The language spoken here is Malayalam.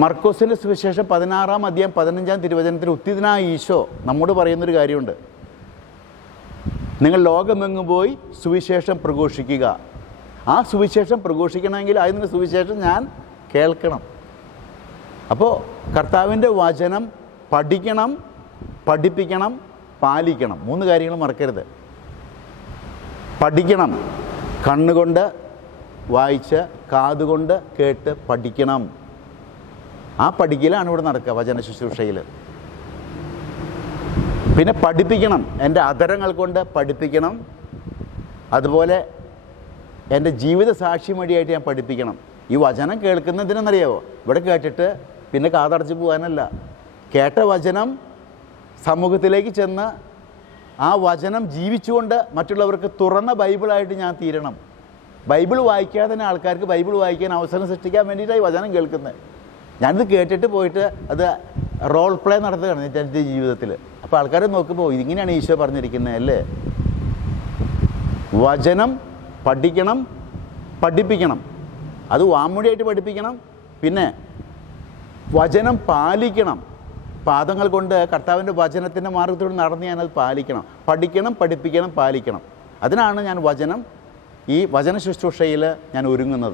മർക്കോസിൻ്റെ സുവിശേഷം 16-ാം അധ്യായം 15-ാം തിരുവചനത്തിൽ ഉത്തിതനായ ഈശോ നമ്മോട് പറയുന്നൊരു കാര്യമുണ്ട്. നിങ്ങൾ ലോകമെങ്ങും പോയി സുവിശേഷം പ്രഘോഷിക്കുക. ആ സുവിശേഷം പ്രഘോഷിക്കണമെങ്കിൽ അതിന് സുവിശേഷം ഞാൻ കേൾക്കണം. അപ്പോൾ കർത്താവിൻ്റെ വചനം പഠിക്കണം, പഠിപ്പിക്കണം, പാലിക്കണം. 3 കാര്യങ്ങൾ മറക്കരുത്. പഠിക്കണം, കണ്ണുകൊണ്ട് വായിച്ച് കാതുകൊണ്ട് കേട്ട് പഠിക്കണം. ആ പഠിക്കലാണ് ഇവിടെ നടക്കുക വചന ശുശ്രൂഷയിൽ. പിന്നെ പഠിപ്പിക്കണം, എൻ്റെ അധരങ്ങൾ കൊണ്ട് പഠിപ്പിക്കണം. അതുപോലെ എൻ്റെ ജീവിത സാക്ഷ്യം വഴിയായിട്ട് ഞാൻ പഠിപ്പിക്കണം. ഈ വചനം കേൾക്കുന്നതിനെന്നറിയാവോ? ഇവിടെ കേട്ടിട്ട് പിന്നെ കാതടച്ച് പോകാനല്ല. കേട്ട വചനം സമൂഹത്തിലേക്ക് ചെന്ന് ആ വചനം ജീവിച്ചുകൊണ്ട് മറ്റുള്ളവർക്ക് തുറന്ന ബൈബിളായിട്ട് ഞാൻ തീരണം. ബൈബിൾ വായിക്കാതെ തന്നെ ആൾക്കാർക്ക് ബൈബിൾ വായിക്കാൻ അവസരം സൃഷ്ടിക്കാൻ വേണ്ടിയിട്ടാണ് ഈ വചനം കേൾക്കുന്നത്. ഞാനിത് കേട്ടിട്ട് പോയിട്ട് അത് റോൾ പ്ലേ നടത്തുകയാണ് എൻ്റെ ജീവിതത്തിൽ. അപ്പോൾ ആൾക്കാർ നോക്കുമ്പോൾ ഇതിങ്ങനെയാണ് ഈശോ പറഞ്ഞിരിക്കുന്നത് അല്ലേ? വചനം പഠിക്കണം, പഠിപ്പിക്കണം. അത് വാമൊഴിയായിട്ട് പഠിപ്പിക്കണം. പിന്നെ വചനം പാലിക്കണം. പാദങ്ങൾ കൊണ്ട് കർത്താവിൻ്റെ വചനത്തിൻ്റെ മാർഗത്തിലൂടെ നടന്ന് ഞാനത് പാലിക്കണം. പഠിക്കണം, പഠിപ്പിക്കണം, പാലിക്കണം. അതിനാണ് ഞാൻ ഈ വചന ശുശ്രൂഷയിൽ ഞാൻ ഒരുങ്ങുന്നത്.